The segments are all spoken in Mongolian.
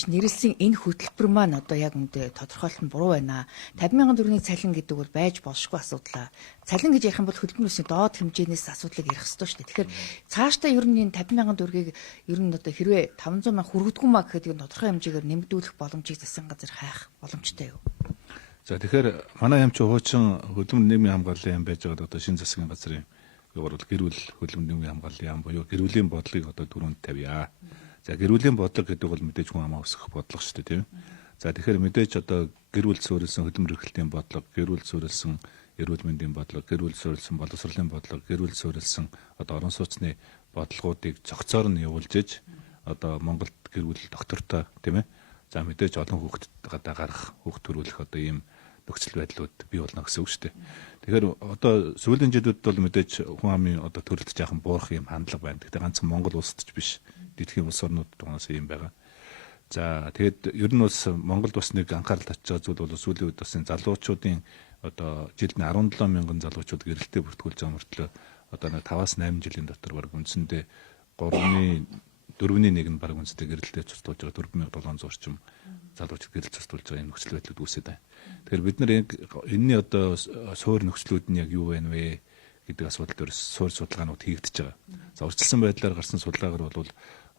гэж нэрлсэн энэ хөтөлбөр маань одоо яг үндэ тодорхойлох нь буруу байна. 50,000 төгрөгийн цалин гэдэг бол байж болшгүй асуудал. Цалин гэж ярих юм бол хөдөлмөрийн өсний доод хэмжээнээс асуудлыг ярих ёстой шүү дээ. Тэгэхээр цаашдаа ер нь энэ 50,000 төгрөгийг ер нь одоо хэрвээ 500,000 хүргэдэггүй маа гэхэд энэ тодорхой хэмжээгээр нэмэгдүүлэх боломжийг засгийн газар хайх боломжтой юу? За тэгэхээр манай юм чи хуучин хөдөлмөр нийгмийн хамгааллын яам байж байгаа одоо шинэ засгийн газрын гэр бүл хөдөлмөр нийгмийн хамгааллын яам буюу гэр бүлийн бодлогыг одоо дөрөнд тавья. За гэр бүлийн бодлого гэдэг бол мэдээж хүн амаа өсгөх бодлого шүү дээ, тийм. За тэгэхээр мэдээж одоо гэр бүл суурилсан хөдөлмөр эрхлэлийн бодлого, гэр бүл суурилсан эрүүл мэндийн бодлого, гэр бүл суурилсан боловсролын бодлого, гэр бүл суурилсан одоо орон сууцны бодлогоодыг цогцоор нь явуулж иж одоо Монголд гэр бүл доктортой, тийм ээ. За мэдээж олон хүүхдэд гарах, хүүхд төрүүлэх одоо ийм нөхцөл байдлууд бий болно гэсэн үг шүү дээ. Тэгэхээр одоо сүүлийн жилүүд бол мэдээж хүн амын одоо төрөлд жаахан буурах юм хандлага байна. Гэхдээ ганцхан Монгол улсад ч биш, дэлхийн улс орнууд дугаас юм байгаа. За тэгээд ер нь бас Монголд бас нэг анхаарал татж байгаа зүйл бол сүүлийн үед бас залуучуудын одоо жилд нь 17,000 залуучууд гэрэлтэй бүртгүүлж байгаа мөртлөө одоо 5-8 жилийн дотор баг үндсэндээ 3/4-ний 1 нь баг үндсэндээ гэрэлтэй цуцлуулж байгаа 4,700 орчим залуучууд гэрэл цуцлуулж байгаа энэ нөхцөл байдлууд үүсээд байна. Тэгэхээр бид нар энэний одоо суур нөхцлүүд нь яг юу байна вэ гэдэг асуудал дээр суур судалгаанууд хийгдэж байгаа. За урьдчилсан байдлаар гарсан судалгаагаар бол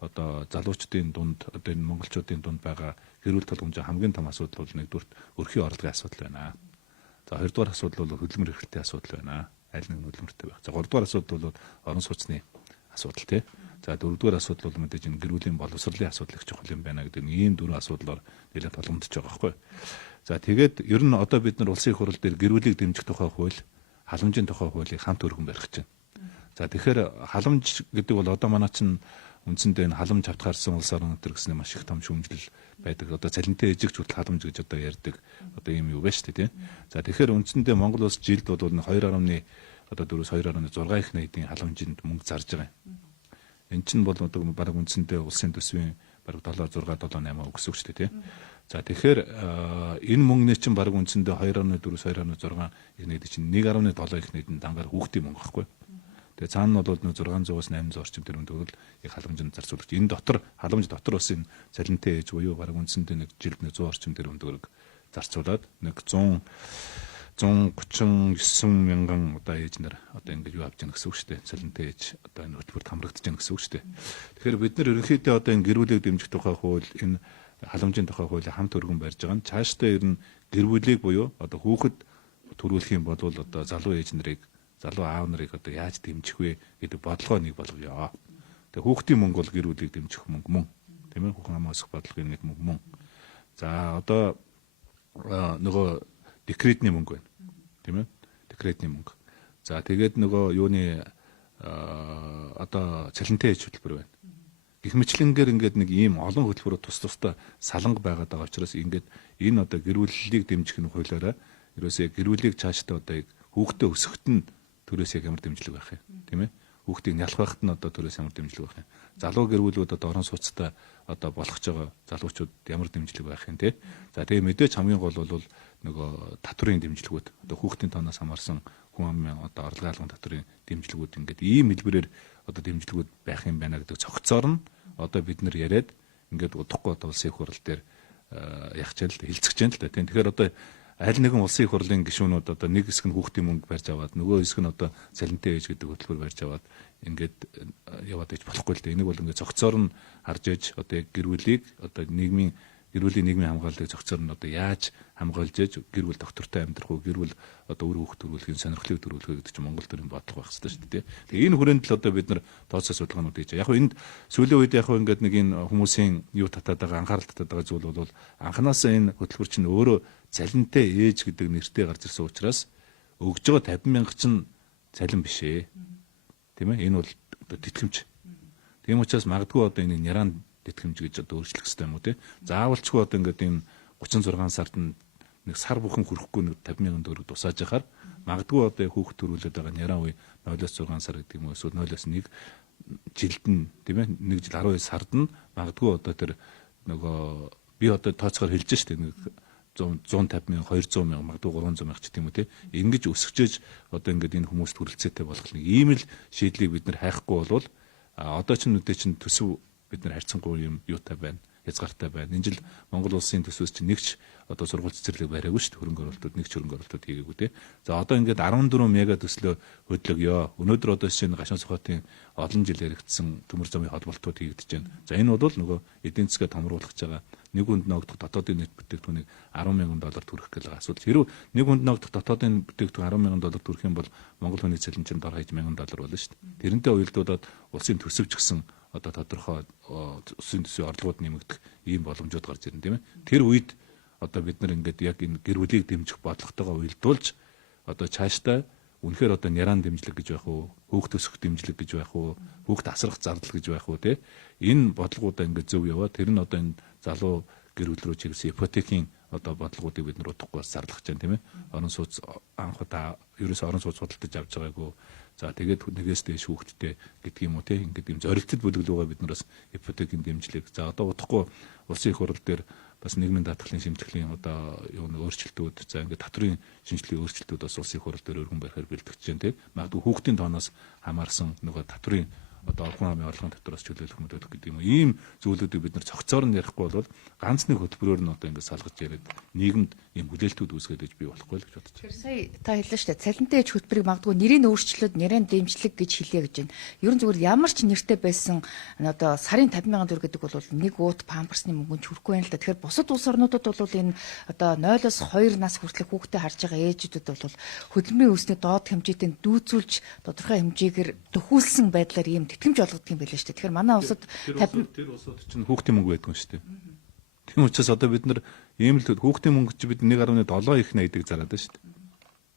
одоо залуучдын дунд одоо энэ монголчуудын дунд байгаа гэр бүл тулгамжийн хамгийн том асуудал бол нэгдүгээр өрхийн орлогын асуудал байна. За хоёрдугаар асуудал бол хөдөлмөр эрхлэлтийн асуудал байна. Аль нэг хөдөлмөртэй байх. За гуравдугаар асуудал бол орон сууцны асуудал тий. За дөрөвдүгээр асуудал бол мэдээж энэ гэр бүлийн боловсролын асуудал их чухал юм байна гэдэг ийм дөрвөн асуудлаар нэлээд толгомдож байгаа байхгүй. За тэгээд ер нь одоо бид нар улсын их хурал дээр гэр бүлийг дэмжих тухай хууль, халамжийн тухай хуулийг хамт өргөн барих гэж байна. За тэгэхээр халамж гэдэг бол одоо манай чинь үндсэндээ энэ халамж автгаарсан улс орн өтер гэснээр маш их том шүүмжлэл байдаг. Одоо цалинтай эжигч хүртэл халамж гэж одоо ярьдаг. Одоо ийм юу байна шүү дээ, тийм. За тэгэхээр үндсэндээ Монгол улс жилд бол 2.4 одоо 2.6 их найдын халамжинд мөнгө зарж байгаа юм. Эн чинь бол одоо бараг үндсэндээ улсын төсвийн бараг 7.6-7.8 гэсэн үг шүү дээ, тийм. За тэгэхээр энэ мөнгөний чинь бараг үндсэндээ 2.4-2.6 их найд чинь 1.7 их найдын дангаар хүүхдийн мөнгө байхгүй. Тэгээ цаана нь бол 600-аас 800 орчим төгрөг төгрөл их халамжинд зарцуулж. Энэ дотор халамж дотор бас энэ цалинтай ээж буюу бараг үндсэндээ нэг жилд 100 орчим төгрөг зарцуулаад нэг 139 мянган одоо ээж нар одоо ингэж юу авч яах гэсэн үг шүү дээ. Цалинтай ээж одоо энэ хөтөлбөрт хамрагдаж яах гэсэн үг шүү дээ. Тэгэхээр бид нар ерөнхийдөө одоо энэ гэр бүлийг дэмжих тухай хууль, энэ халамжийн тухай хуулийг хамт өргөн барьж байгаа нь цаашдаа ер нь гэр бүлийг буюу одоо хүүхэд төрүүлэх юм бол одоо залуу ээж нарыг, залуу аав нарыг одоо яаж дэмжих вэ гэдэг бодлогоо нэг болгоё. Тэгээ хүүхдийн мөнгө бол гэр бүлийг дэмжих мөнгө мөн. Тийм ээ, хүүхэн амаа өсгөх бодлогын нэг мөнгө мөн. За одоо нөгөө декретний мөнгө байна. Тийм ээ? Декретний мөнгө. За тэгээд нөгөө юуны одоо цалинтай ээж хөтөлбөр байна. Гэх мэтлэнгээр ингээд нэг ийм олон хөтөлбөрөд тусдаа саланг байгаад байгаа учраас ингээд энэ одоо гэр бүлийг дэмжих нь хуулиараа ерөөсөө гэр бүлийг цаашдаа одоо хүүхдээ өсгөхт нь төрөөс яг ямар дэмжлэг байх юм, тийм ээ? Хүүхдийг нялх байхад нь одоо төрөөс ямар дэмжлэг байх юм. Залуу гэр бүлүүд одоо орон сууцтай одоо болгож байгаа залуучууд ямар дэмжлэг байх юм те. За тэгээ мэдээж хамгийн гол бол нөгөө татврын дэмжлэгүүд одоо хүүхдийн тооноос хамаарсан хүн амын одоо орлогын албан татврын дэмжлэгүүд ингээд ийм хэлбэрээр одоо дэмжлэгүүд байх юм байна гэдэг цогцоор нь одоо бид нар яриад ингээд удахгүй одоо улсын их хурал дээр ягчаал хилцэж जैन л да тийм. Тэгэхээр одоо аль нэгэн улсын их хурлын гишүүнүүд одоо нэг хэсэг нь хүүхдийн мөнгө барьж аваад нөгөө хэсэг нь одоо цалинтай ээж гэдэг хөтөлбөр барьж аваад ингээд яваад иж болохгүй л дээ. Энийг бол ингээд цогцоор нь харж ээж одоо яг гэр бүлийг одоо нийгмийн гэр бүлийн нийгмийн хамгааллыг цогцоор нь одоо яаж хамгаалж ээж гэр бүл доктортой амьдрах уу, гэр бүл одоо үр хүүхд төрүүлэхийн сонирхлыг төрүүлэх гэдэг чинь Монгол төрийн бодлого байх хэрэгтэй шүү дээ. Тэгээ энэ хүрээнд л одоо бид нар тооцоо судалгаанууд хийж байгаа. Яг энд сүүлийн үед яг ингээд нэг энэ хүмүүсийн юу татаад байгаа анхаарал татаад байгаа зүйл бол анханасаа энэ хөтөлбөр чинь өөрөө цалинтай ээж гэдэг нэртэй гарч ирсэн учраас өгж байгаа 50,000 чинь цалин биш ээ. Тийм ээ? Энэ бол одоо тэтгэмж. Тийм учраас магадгүй одоо энэ няран тэтгэмж гэж одоо өөрчлөх хэрэгтэй юм уу те. Заавалчгүй одоо ингээд энэ 36 сард нэг сар бүхэн хүрэхгүй нэг 50,000 төгрөг тусааж яхаар магадгүй одоо хүүхд төрүүлээд байгаа няран үе 0-6 сар гэдэг юм уу эсвэл 0-1 жилд нь тийм ээ 1 жил 12 сард нь магадгүй одоо тэр нөгөө би одоо тооцоогоор хэлж штэ нэг 150,000 200,000 магадгүй 300,000 ч тийм үү те. Ингэж өсгөж одоо ингээд энэ хүмүүст хүрэлцээтэй болох нэг ийм л шийдлийг бид нар хайхгүй болвол одоо ч нүдээ чинь төсөв бид нар харьцангуй юм юутай байна. хязгаартай байна. Энэ жил Монгол улсын төсвөөс чинь нэгч одоо сургууль цэцэрлэг бариагүй шүү дээ. Хөрөнгө оруулалтууд нэгч хөрөнгө оруулалт хийгээгүй те. За одоо ингээд 14 мега төслөө хөдлөгё. Өнөөдөр одоо шинэ гашуун сухатын олон жил яригдсан төмөр замын холболтууд хийгдэж байна. За энэ бол нөгөө эдийн засгаа томруулах гэж байгаа нэг хүнд ногдох дотоодын нийт бүтээгдэхүүнийг $10,000 төрөх гэх асуудал. Хэрвээ нэг хүнд ногдох дотоодын бүтээгдэхүүн $10,000 төрөх юм бол Монгол хүний цалин чинь дор хаяж $1,000 болно шүү дээ. Тэрнтэй уялдуулаад улсын төсөвч гэсэн одоо тодорхой улсын төсвийн орлогууд нэмэгдэх ийм боломжууд гарч ирнэ тийм ээ. Тэр үед одоо бид нар ингээд яг энэ гэр бүлийг дэмжих бодлоготойгоо уялдуулж одоо цаашдаа үнэхээр одоо няран дэмжлэг гэж байх уу, хүүхд өсгөх дэмжлэг гэж байх уу, хүүхд асрах зардал гэж байх уу те. Энэ бодлогуудаа ингээд зөв яваа. Тэр нь одоо энэ залуу гэр бүл рүү чиглэсэн ипотекийн одоо бодлогуудыг бид нар удахгүй зарлах гэж байна тийм ээ. Орон сууц анх удаа ерөөсөө орон сууц худалдаж авч байгаагүй. За тэгээд нэгээс дээш хүүхдтэй гэдэг юм уу те. Ингээд юм зорилттой бүлэглүүгээ бид нараас ипотекийн дэмжлэг. За одоо удахгүй улсын их хурал дээр бас нийгмийн даатгалын шимтгэлийн одоо юу нэг өөрчлөлтүүд за ингээд татврын шинжилгээний өөрчлөлтүүд бас улсын их хурал дээр өргөн барихаар бэлтгэж байна тийм. Магадгүй хүүхдийн тооноос хамаарсан нөгөө татврын одоо орхон амын орлогын татвараас чөлөөлөх мэт гэдэг юм. Ийм зүйлүүдийг бид нар цогцоор нь ярихгүй бол ганц нэг хөтөлбөрөөр нь одоо ингээд салгаж яриад нийгэмд ийм хүлээлтүүд үүсгээд иж бий болохгүй л гэж бодож байна. Тэр сая та хэллээ шүү дээ. Цалинтай ээж хөтөлбөрийг магадгүй нэрийг өөрчлөөд нэрийн дэмжлэг гэж хэлье гэж байна. Ерөн зүгээр ямар ч нэртэй байсан одоо сарын 50,000 төгрөг гэдэг бол нэг уут памперсны мөнгөнд хүрэхгүй байна л да. Тэгэхээр бусад улс орнуудад бол энэ одоо 0-оос 2 нас хүртэлх хүүхдээ харж байгаа ээжүүдэд бол хөдөлмөрийн үүсний доод хэмжээтэй дүүцүүлж тодорхой хэмжээгээр төхүүлсэн байдлаар ийм тэтгэмж олгодог юм байлаа шүү дээ. Тэгэхээр манай улсад тэр улсууд чинь хүүхдийн мөнгө байдаг юм шүү дээ. Тийм учраас одоо бид нар ийм л хүүхдийн мөнгө чи бид 1.7 их найдаг зараад байна шүү дээ.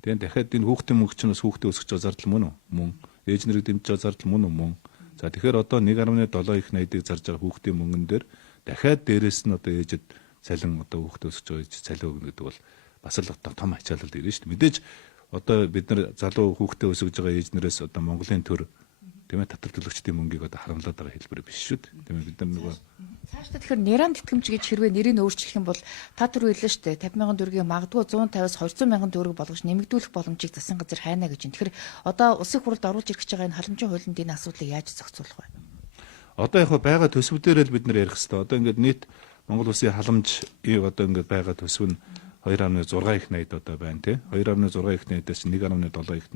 Тэгээд дахиад энэ хүүхдийн мөнгө чинь бас хүүхдээ өсгөж байгаа зардал мөн үү? Мөн. Ээж нэрийг дэмжиж байгаа зардал мөн үү? Мөн. За тэгэхээр одоо 1.7 их найдаг зарж байгаа хүүхдийн мөнгөн дээр дахиад дээрэс нь одоо ээжэд цалин одоо хүүхдээ өсгөж байгаа ээж цалин өгнө гэдэг бол бас л одоо том ачаалал ирнэ шүү дээ. Мэдээж одоо бид нар залуу хүүхдээ өсгөж байгаа ээж нэрээс одоо Монголын төр тийм ээ татвар төлөгчдийн мөнгийг одоо харамлаад байгаа хэлбэр биш шүү дээ. Тийм ээ бид нар нөгөө цаашдаа тэгэхээр нэран тэтгэмж гэж хэрвээ нэрийг өөрчлөх юм бол та түр хэллээ шүү дээ. 50,000 төгрөгийн магадгүй 150-аас 200,000 төгрөг болгож нэмэгдүүлэх боломжийг засгийн газар хайна гэж байна. Тэгэхээр одоо улсын хуралд оруулж ирэх гэж байгаа энэ халамжийн хуулинд энэ асуудлыг яаж зохицуулах вэ? Одоо яг байгаа төсөв дээрээ л бид нар ярих хэрэгтэй. Одоо ингээд нийт Монгол улсын халамж одоо ингээд байгаа төсөв нь 2.6 их найд одоо байна тий. 2.6 их найдаас 1.7 их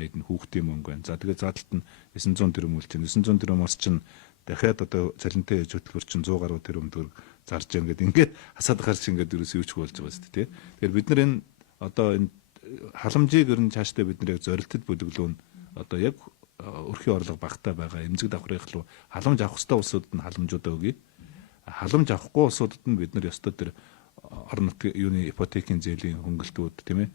найд нь хүүхдийн мөнгө байна. За тэгээд задлалт нь 900 төгрөг мөл чинь 900 төгрөгөөс чинь дахиад одоо цалинтай ээж хөтөлбөр чинь 100 гаруй төгрөг төгрөг зарж байгаа гэдэг ингээд хасаад гарч ингээд ерөөсөө юуч болж байгаа шүү дээ тий. Тэгэхээр бид нар энэ одоо энэ халамжийг ер нь цаашдаа бид нар яг зорилтод бүлэглүүн одоо яг өрхийн орлого багтаа байгаа эмзэг давхрын руу халамж авах ёстой улсуудад нь халамжуудаа өгье. Халамж авахгүй улсуудад нь бид нар ёстой тэр орон нутгийн юуны ипотекийн зээлийн хөнгөлтүүд тийм ээ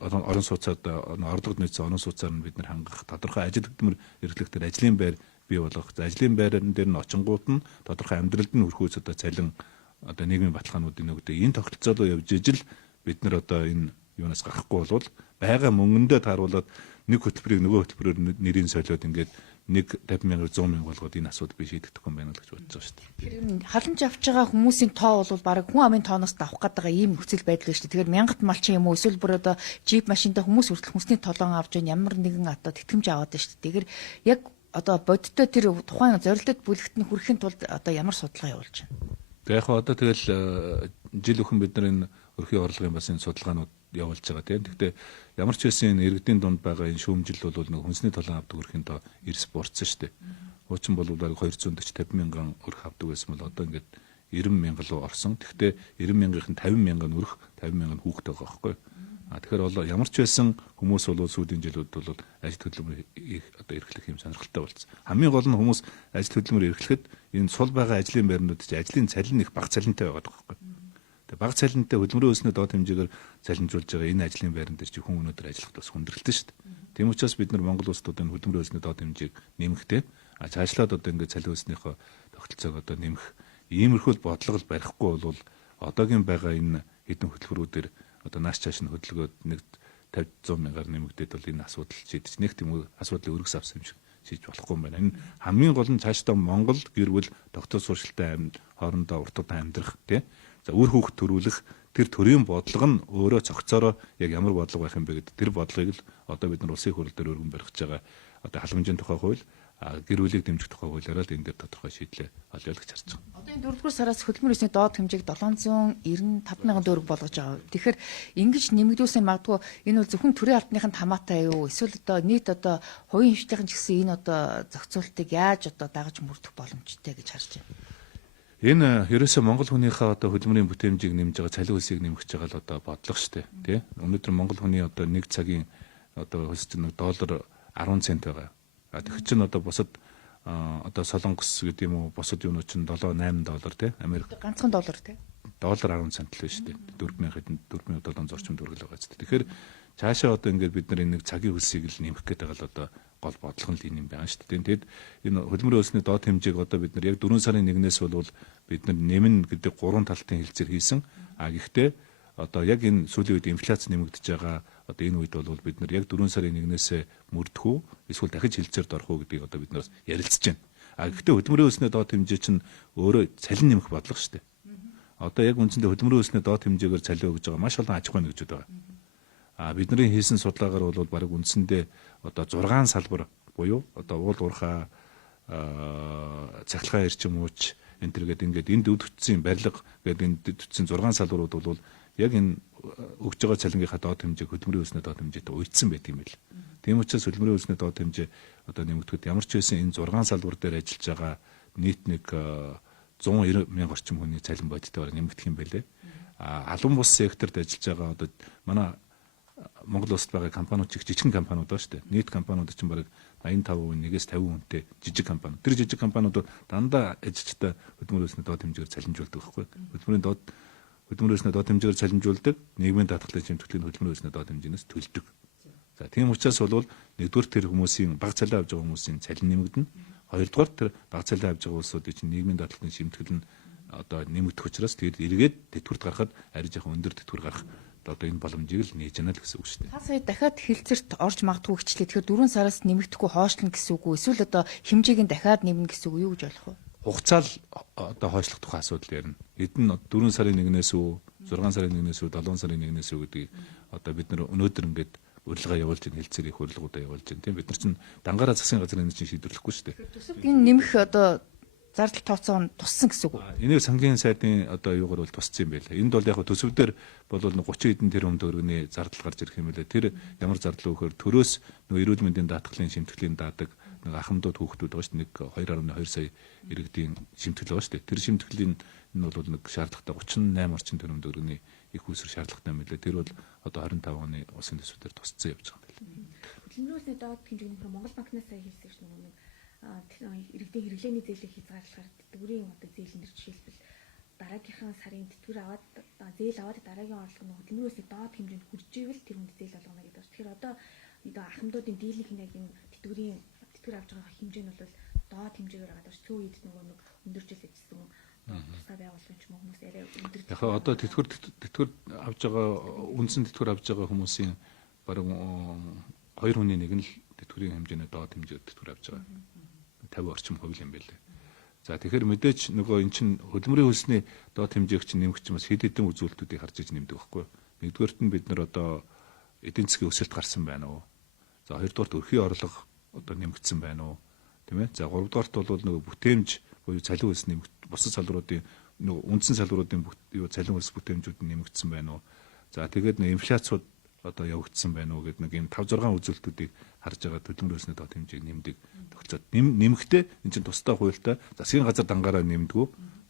орон сууцаад орлого нөөцийн орон сууцаар нь бид нар хангах тодорхой ажил хөдөлмөр эрхлэгтэр ажлын байр бий болгох. За ажлын байран дээр нь очингууд нь тодорхой амьдралд нь өрхөөс одоо цалин одоо нийгмийн баталгаануудын өгдөг. Энэ тогтолцоолоо явж ижил бид нар одоо энэ юунаас гарахгүй болвол байгаа мөнгөндөө тааруулаад нэг хөтөлбөрийг нөгөө хөтөлбөрөөр нэрийн солиод ингээд 50,000 100,000 болгоод энэ асуудал би шийдэгдэх юм байна л гэж бодож байгаа шүү дээ. Тэгэхээр халамж авч байгаа хүмүүсийн тоо бол баг хүн амын тооноос давах гэдэг ийм нөхцөл байдал шүү дээ. Тэгэхээр 1000 малчин юм уу эсвэл бүр одоо джип машинтай хүмүүс хүртэл хүнсний толон авч ямар нэгэн одоо тэтгэмж аваад байна шүү дээ. Тэгэхээр яг одоо бодиттой тэр тухайн зорилтод бүлэгт нь хүрэхин тулд одоо ямар судалгаа явуулж байна? Тэгээ яг одоо тэгэл жил өхөн бид нар энэ өрхийн орлогын бас энэ судалгаанууд явуулж байгаа тийм. Гэхдээ ямар ч байсан энэ иргэдийн дунд байгаа энэ шүүмжил бол нэг хүнсний толон авдаг өрхийн тоо эрс буурсан шүү дээ. Хуучин бол 240-50,000 өрх авдаг байсан бол одоо ингээд 90,000 руу орсон. Гэхдээ 90,000-ын 50,000 нь өрх, 50,000 нь хүүхдээ байгаа байхгүй. Тэгэхээр бол ямар ч байсан хүмүүс бол сүүлийн жилүүд бол ажил хөдөлмөр одоо эрхлэх юм сонирхолтой болсон. Хамгийн гол нь хүмүүс ажил хөдөлмөр эрхлэхэд энэ сул байгаа ажлын байрнууд чинь ажлын цалин их бага цалинтай байгаа байхгүй. Тэгээ бага цалинтай хөдөлмөрийн өснө доод хэмжээгээр цалинжуулж байгаа энэ ажлын байран дээр чи хүн өнөөдөр ажиллахад бас хүндрэлтэй шүү дээ. Тийм учраас бид нар Монгол улсад энэ хөдөлмөрийн өснө доод хэмжээг нэмэхтэй цаашлаад одоо ингээд цалин өснийхөө тогтолцоог одоо нэмэх иймэрхүү бодлого барихгүй бол одоогийн байгаа энэ хэдэн хөтөлбөрүүдээр одоо нааш цааш нь хөдөлгөөд нэг 50-100,000-аар нэмэгдээд бол энэ асуудал шийдэж нэг тийм асуудлыг өргөс авсан юм шиг шийдэж болохгүй юм байна. Энэ хамгийн гол нь цаашдаа Монгол гэр бүл тогтоос суршилтай хоорондоо урт удаан амьдрах тий. За үр хүүхд төрүүлэх тэр төрийн бодлого нь өөрөө цогцоороо яг ямар бодлого байх юм бэ гэдэг тэр бодлогыг л одоо бид нар улсын хурал дээр өргөн барих гэж байгаа одоо халамжийн тухай хууль гэр бүлийг дэмжих тухай хуулиараа л энэ дээр тодорхой шийдлээ олё л гэж харж байгаа. Одоо энэ 4-р сараас хөдөлмөр эсний доод хэмжээг 795,000 төгрөг болгож байгаа. Тэгэхээр ингэж нэмэгдүүлсэн магадгүй энэ бол зөвхөн төрийн албаныхын тамаатай юу? Эсвэл одоо нийт одоо хувийн хвшлийн ч гэсэн энэ одоо зохицуултыг яаж одоо дагаж мөрдөх боломжтой гэж харж байна. Энэ ерөөсөө Монгол хүнийхээ одоо хөдөлмөрийн бүтээмжийг нэмж байгаа, цалин хөлсийг нэмэх гэж байгаа л одоо бодлого шүү дээ. Тий? Өнөөдөр Монгол хүний одоо нэг цагийн одоо хөлс чинь $1 10 цент байгаа. Тэгэхээр чинь одоо бусад одоо Солонгос гэдэг юм уу, бусад юунууд чинь $7-8 тий? Америк Ганцхан доллар тий? $10 цент л шүү дээ. 4,700 орчим төгрөг л байгаа ч. Тэгэхээр цаашаа одоо ингээд бид нар энэ нэг цагийн хөлсийг л нэмэх гэдэг байгаа л одоо гол бодлого нь л энэ юм байна шүү дээ. Тэгэд энэ хөдөлмөрийн хөлсний доод хэмжээг одоо бид нар яг 4 сарын 1-ээс бол бид нар нэмнэ гэдэг 3 талтын хэлцээр хийсэн. Гэхдээ одоо яг энэ сүүлийн үед инфляц нэмэгдэж байгаа одоо энэ үед бол бид нар яг 4 сарын 1-ээс мөрдөх үү эсвэл дахиж хэлцээрд орох уу гэдгийг одоо бид нараас ярилцж байна. Гэхдээ хөдөлмөрийн хөлсний доод хэмжээ чинь өөрөө цалин нэмэх бодлого шүү дээ. Одоо яг үндсэндээ хөдөлмөрийн хөлсний доод хэмжээгээр цалин өгж байгаа маш олон аж ахуй нэгжүүд байгаа. Бидний хийсэн судалгаагаар бол баг үндсэндээ одоо 6 салбар буюу одоо уул уурхай цахилгаан эрчим ууч энэ төр гэдэг ингээд энэ дэв төцсөн барилга гэдэг энэ дэв төцсөн 6 салбарууд бол яг энэ өгж байгаа цалингийнхаа доод хэмжээг хөдөлмөрийн хөлсний доод хэмжээтэй уйдсан байдаг юм байл. Тийм учраас хөдөлмөрийн хөлсний доод хэмжээ одоо нэмэгдэхэд ямар ч байсан энэ 6 салбар дээр ажиллаж байгаа нийт нэг 190,000 орчим хүний цалин бодитоор нэмэгдэх юм байлээ. Албан бус секторт ажиллаж байгаа одоо манай Монгол улсад байгаа компаниуд жижигхэн компаниуд ба шүү дээ. Нийт компаниуд чинь бараг 85%, 1-ээс 50% хүнтэй жижиг компани. Тэр жижиг компаниуд дандаа ажилчтай хөдөлмөрийн хөлсний доод хэмжээгээр цалинжуулдаг байхгүй. Хөдөлмөрийн хөлсний доод хэмжээгээр цалинжуулдаг, нийгмийн даатгалын чимтгэлийн хөдөлмөрийн хөлсний доод хэмжээнээс төлдөг. За тийм учраас бол нэгдүгээр тэр хүмүүсийн бага цалин авж байгаа хүмүүсийн цалин нэмэгдэнэ. Хоёрдугаар тэр бага цалин авж байгаа улсуудын чинь нийгмийн даатгалын чимтгэл нь одоо нэмэгдэх учраас тэгээд эргээд тэтгэврт гарахад арай жоохон өндөр тэтгэвэр гарах одоо энэ боломжийг л нээж яана л гэсэн үг шүү дээ. Та сая дахиад хэлцэрт орж магадгүй хчлээ. Тэгэхээр 4 сараас нэмэгдэхгүй хоошлно гэсэн үг үү? Эсвэл одоо хэмжээг нь дахиад нэмнэ гэсэн үг юу гэж болох вэ? Хугацаа л одоо хойшлох тухай асуудал ярина. Эдэн 4 сарын 1-ээс үү, 6 сарын 1-ээс үү, 7 сарын 1-ээс үү гэдгийг одоо бид нар өнөөдөр ингээд урилга явуулж байна, хэлцээр их урилгуудаа явуулж байна. Тийм бид нар чинь дангаараа засгийн газрын чинь шийдвэрлэхгүй шүү дээ. Төсөвт энэ нэмэх одоо зардал тооцоо нь туссан гэсэн үг үү? Энийг сангийн сайдын одоо юугаар бол тусцсан юм байлаа. Энд бол яг төсөвдөр бол 30 хэдэн тэрбум төгрөгийн зардал гарч ирэх юм байлаа. Тэр ямар зардал өгөхөөр төрөөс нөгөө эрүүл мэндийн даатгалын шимтгэлийн даадаг нэг ахмадууд хүүхдүүд байгаа шүү дээ. 2.2 сая иргэдийн шимтгэл байгаа шүү дээ. Тэр шимтгэлийн энэ бол нэг шаардлагатай 38 орчим тэрбум төгрөгийн их үүсвэр шаардлагатай юм байлаа. Тэр бол одоо 25 оны улсын төсвөдөр тусцсан явж байгаа юм байлаа. Хөдөлмөрийн доод хэмжээний Монгол банкнаас сая хэлсэн шүү дээ. Иргэдийн хэрэглээний зээлийг хязгаарлахаар тэтгэврийн одоо зээл нэр жишээлбэл дараагийнхаа сарын тэтгэвэр аваад зээл аваад дараагийн орлого нь хөдөлмөрөөсөө доод хэмжээнд хүрч ивэл тэр хүнд зээл олгоно гэдэг байна. Тэгэхээр одоо ахмадуудын дийлэнх яг энэ тэтгэвэр авч байгаа хэмжээ нь бол доод хэмжээгээр байгаа даа. Цөөн үед нөгөө нэг өндөржил ажилласан тусгай байгууллагын ч хүмүүс арай өндөр. Яг одоо тэтгэвэр авж байгаа үндсэн тэтгэвэр авж байгаа хүмүүсийн баруун 2 хүний нэг нь л тэтгэврийн хэмжээний доод хэмжээр тэтгэвэр авж байгаа. 50 орчим хувь юм байлээ. За тэгэхээр мэдээч нөгөө эн чин хөдөлмөрийн хөлсний доод хэмжээг чинь нэмэх чинь бас хэд хэдэн үзүүлэлтүүдийг харж иж нэмдэг байхгүй. Нэгдүгээрт нь бид нар одоо эдийн засгийн өсөлт гарсан байна уу? За хоёрдугаарт өрхийн орлого одоо нэмэгдсэн байна уу? Тийм ээ. За гуравдугаарт бол нөгөө бүтээмж буюу цалин хөлс нэмэгд бусад салбаруудын нөгөө үндсэн салбаруудын цалин хөлс бүтээмжүүд нь нэмэгдсэн байна уу? За тэгээд нөгөө инфляцууд одоо явагдсан байна уу гэдэг нэг юм 5-6 үзүүлэлтүүдийг харж байгаа хөдөлмөрийн хөлсний доод хэмжээг нэмдэг тохиолдолд нэмэхдээ эн чинь тусдаа хуультай засгийн газар дангаараа нэмдэггүй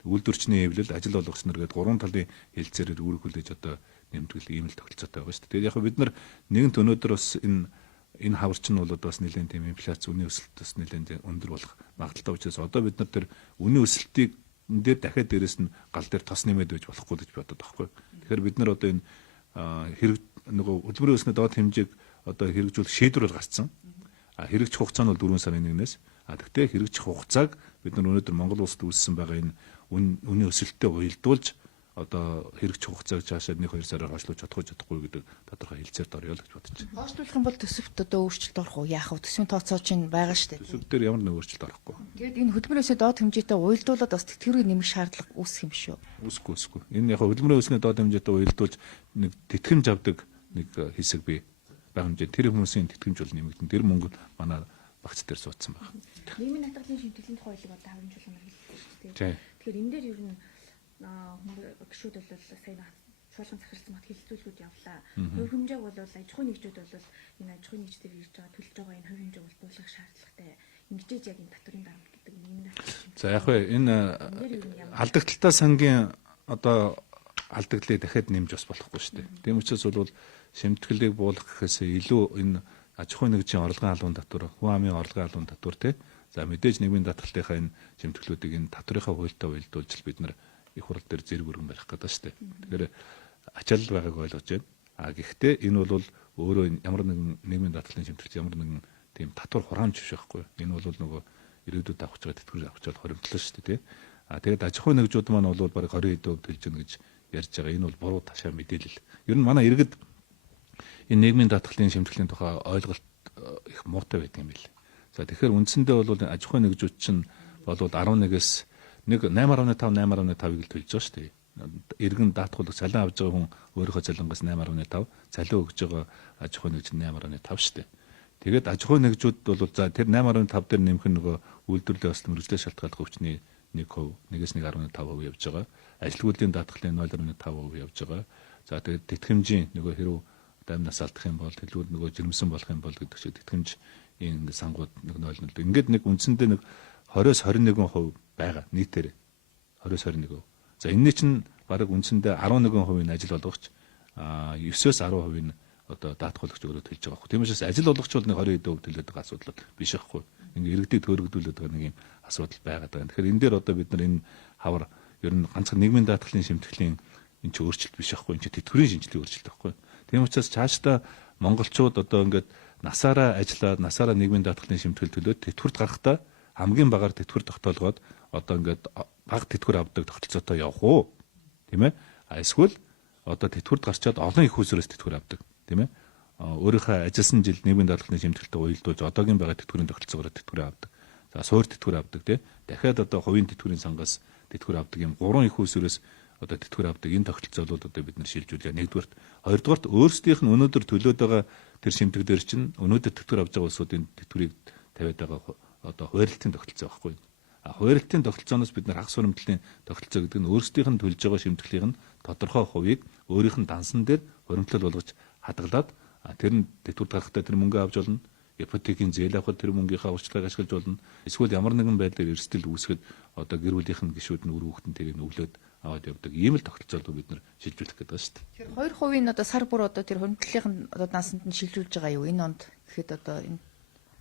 үйлдвэрчний эвлэл ажил олгогч нар гэдэг 3 талын хэлцээрээр үүрэг хүлээж одоо нэмдэг ийм л тохиолдолтой байгаа шүү дээ. Тэгээд яг бид нар нэгэнт өнөөдөр бас энэ хаварч нь бол бас нэлээд тийм инфляц үнийн өсөлт бас нэлээд өндөр болох магадaltaй учраас одоо бид нар тэр үнийн өсөлтийг энэ дээр дахиад дээрэс нь гал дээр тос нэмээд байж болохгүй гэж бодод байгаа байхгүй. Тэгэхээр бид нар одоо энэ хэрэг нөгөө хөдөлмөрийн хөлсний доод хэмжээг одоо хэрэгжүүлэх шийдвэр гарцсан. Хэрэгжих хугацаа нь бол 4 сарын 1-ээс. Тэгвэл хэрэгжих хугацааг бид нар өнөөдөр Монгол улсад үүссэн байгаа энэ үнийн өсөлтөд уялдуулж одоо хэрэгжих хугацааг цаашаа 1-2 сараар хойшлуулж чадахгүй гэдэг тодорхой хэлцээрд орё л гэж бодож байна. Хойшлуулах юм бол төсөвт одоо өөрчлөлт орох уу? Яах вэ? Төсвийн тооцоо чинь байгаа шүү дээ. Төсөв дээр ямар нэг өөрчлөлт орохгүй. Тэгээд энэ хөдөлмөрөөсөө доод хэмжээтэй уялдуулаад бас тэтгэврийг нэмэх шаардлага үүсэх юм шүү. Үсэхгүй. Энэ яг хөдөлмөрийн хөлсний доод хэмжээтэй уялдуулж нэг тэтгэмж авдаг нэг хэсэг бий. Баг хэмжээ тэр хүмүүсийн тэтгэмж бол нэмэгдэн. Тэр мөнгө манай багц дээр суудсан байна. Нийгмийн татгалзын шимтгэлийн тухай хуулийг одоо хавьжуулмаар хэлсэн шүү дээ. Тийм. Тэгэхээр энэ дээр ер нь гишүүд бол сая чуулган захирсан мат хилцүүлгүүд явлаа. Хувь хэмжээг бол аж ахуй нэгжүүд бол энэ аж ахуй нэгж дээр ирж байгаа төлж байгаа энэ хувь хэмжээг бол буулгах шаардлагатай. Ингэж яг энэ татврын дарамт гэдэг юм. За яг вэ энэ алдагдaltaа сангийн одоо алдагдлыг дахиад нэмж бас болохгүй шүү дээ. Тийм учраас бол шимтгэлийг буулгах гэхээс илүү энэ аж ахуй нэгжийн орлогын албан татвар, хүн амын орлогын албан татвар тий. За мэдээж нийгмийн даатгалтынхаа энэ шимтгэлүүдийг энэ татврынхаа хуультай уялдуулж бид нар их хурл дээр зэрэг өргөн барих гэдэг шүү дээ. Тэгэхээр ачаалал байгааг ойлгож байна. А гэхдээ энэ бол өөрөө ямар нэгэн нийгмийн даатгалын шимтгэлч ямар нэгэн тийм татвар хураамж биш байхгүй. Энэ бол нөгөө ирээдүйд авах гэж байгаа тэтгэврийг авах гэж хоримтлоо шүү дээ тий. А тэгээд аж ахуй нэгжүүд маань бол бараг 20% төлж гэнэ гэж ярьж байгаа. Энэ бол буруу ташаа мэдээлэл. Ер нь манай иргэд энэ нийгмийн даатгалын шимтгэлийн тухай ойлголт их муутай байдаг юм билээ. За тэгэхээр үндсэндээ бол аж ахуй нэгжүүд чинь бол 11-ээс 8.5-8.5-ыг л төлж байгаа шүү дээ. Иргэн даатгуулах цалин авж байгаа хүн өөрийнхөө цалингаас 8.5, цалин өгж байгаа аж ахуй нэгж нь 8.5 шүү дээ. Тэгээд аж ахуй нэгжүүд бол за тэр 8.5 дээр нэмэх нь нөгөө үйлдвэрлэлийн өсөлт мөрөглөө шалтгааллах өвчний 1%, 1.1.5% явж байгаа. Ажилгүйдлийн даатгалын 0.5% явж байгаа. За тэгээд тэтгэмжийн нөгөө хэрв амнаас алдах юм бол төлөвлөлт нөгөө жирэмсэн болох юм бол гэдэг шиг тэтгэмж энэ сангууд нэг 0.0. Ингээд нэг үндсэндээ нэг 20-21% байгаа нийтээр 20-21%. За энэний чинь бараг үндсэндээ 11% нь ажил олгогч 9-10% нь одоо даатгуулагч өөрөө төлж байгаа хэрэг. Тийм учраас ажил олгогч бол нэг 20% төлөөд байгаа асуудал биш байхгүй. Ингээ иргэдийг төөрөгдүүлээд байгаа нэг юм асуудал байгаад байгаа. Тэгэхээр энэ дээр одоо бид нар энэ хавар ер нь ганцхан нийгмийн даатгалын шимтгэлийн энэ ч өөрчлөлт биш байхгүй. Энэ ч тэтгэврийн шинжилгээ өөрчлөлт байхгүй. Тийм учраас цаашдаа монголчууд одоо ингээд насаараа ажиллаад насаараа нийгмийн даатгалын шимтгэл төлөөд тэтгэврт гарахдаа хамгийн багаар тэтгэвэр тогтоолгоод одоо ингээд бага тэтгэвэр авдаг тогтолцоотой явах уу? Тийм ээ? Эсвэл одоо тэтгэврт гарчаад олон их усрээс тэтгэвэр авдаг, тийм ээ? Өөрийнхөө ажилласан жил нийгмийн даатгалын шимтгэлтэй уялдуулж одоогийн байгаа тэтгэврийн тогтолцоогоор тэтгэвэр авдаг. За суур тэтгэвэр авдаг, тийм. Дахиад одоо хувийн тэтгэврийн сангаас тэтгэвэр авдаг юм 3 их усрээс одоо тэтгэвэр авдаг энэ тогтолцоо бол одоо бид нар шилжүүлээ. Нэгдүгээрт, хоёрдугаарт өөрсдийнх нь өнөөдөр төлөөд байгаа тэр шимтгэлээр чинь өнөөдөр тэтгэвэр авж байгаа улсуудын тэтгэврийг тавиад байгаа одоо хуваарлтын тогтолцоо байхгүй. А хуваарлтын тогтолцооноос бид нар хагас хуримтлалын тогтолцоо гэдэг нь өөрсдийнх нь төлж байгаа шимтгэлийн тодорхой хувийг өөрийнх нь дансан дээр хуримтлал болгож хадгалаад тэр нь тэтгэврт гарахтаа тэр мөнгө авч болно. Ипотекийн зээл авахд тэр мөнгөийнхаа урьдчилгааг ашиглаж болно. Эсвэл ямар нэгэн байдлаар эрсдэл үүсгэхэд одоо гэр бүлийнх нь гишүүд нь үр хүүхдэнтэйг өглөөд аваад явдаг. Ийм л тогтолцоолоо бид нар шилжүүлэх гэдэг байна шүү дээ. Тэгэхээр 2% нь одоо сар бүр одоо тэр хуримтлалын одоо дансанд нь шилжүүлж байгаа юу? Энэ онд гэхэд одоо энэ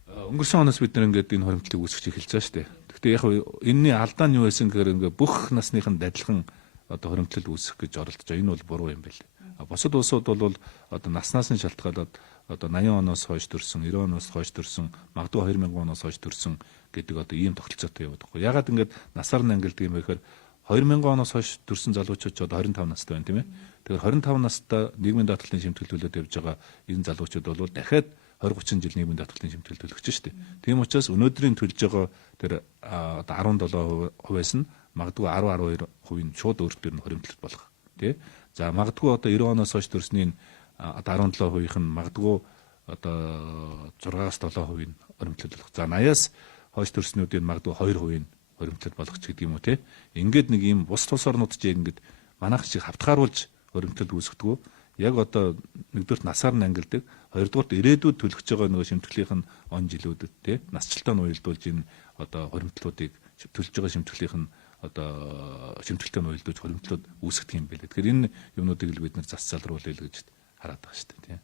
өнгөрсөн оноос бид нар ингээд энэ хуримтлалыг үүсгэж эхэлж байгаа шүү дээ. Гэхдээ яг энэний алдаа нь юу байсан гэхээр ингээд бүх насныханд адилхан одоо хуримтлал үүсгэх гэж оролдож байгаа. Энэ бол буруу юм байл. Бусад улсууд бол одоо наснаас нь шалтгаалаад одоо 80 оноос хойш төрсэн, 90 оноос хойш төрсэн, магадгүй 2000 оноос хойш төрсэн гэдэг одоо ийм тогтолцоотой яваад байгаа. Ягаад ингээд насаар нь ангилдаг юм бэ гэхээр 2000 оноос хойш төрсэн залуучууд ч одоо 25 настай байна тийм ээ. Тэгэхээр 25 настай нийгмийн даатгалын шимтгэл төлөөд явж байгаа энэ залуучууд бол дахиад 20-30 жил нийгмийн даатгалын шимтгэл төлөгч шүү дээ. Тийм учраас өнөөдрийн төлж байгаа тэр одоо 17%-аас нь магадгүй 10-12% нь шууд өөртөө нь хуримтлалт болох тий. За магадгүй одоо 90 оноос хойш төрсний одоо 17% нь магадгүй одоо 6-аас 7% нь хуримтлалт болох. За 80-аас хойш төрснүүдийн магадгүй 2% нь хуримтлалт болох ч гэдэг юм уу тий. Ингээд нэг ийм бус тус орнууд ч ингээд манайх шиг хавтгааруулж хуримтлалт үүсгэдэг. Яг одоо нэгдүгürt насаар нь ангилдаг, хоёрдугаарт ирээдүйд төлөх байгаа нөгөө шимтгэлийн он жилүүдэд тий насжилтаа нь уялдуулж энэ одоо хуримтлалуудыг төлж байгаа шимтгэлийн одоо шимтгэлтэй нь уялдуулж хуримтлалууд үүсгэх юм байлээ. Тэгэхээр энэ юмнуудыг л бид нар зас залруулъя л гэж хараад байгаа шүү дээ тий.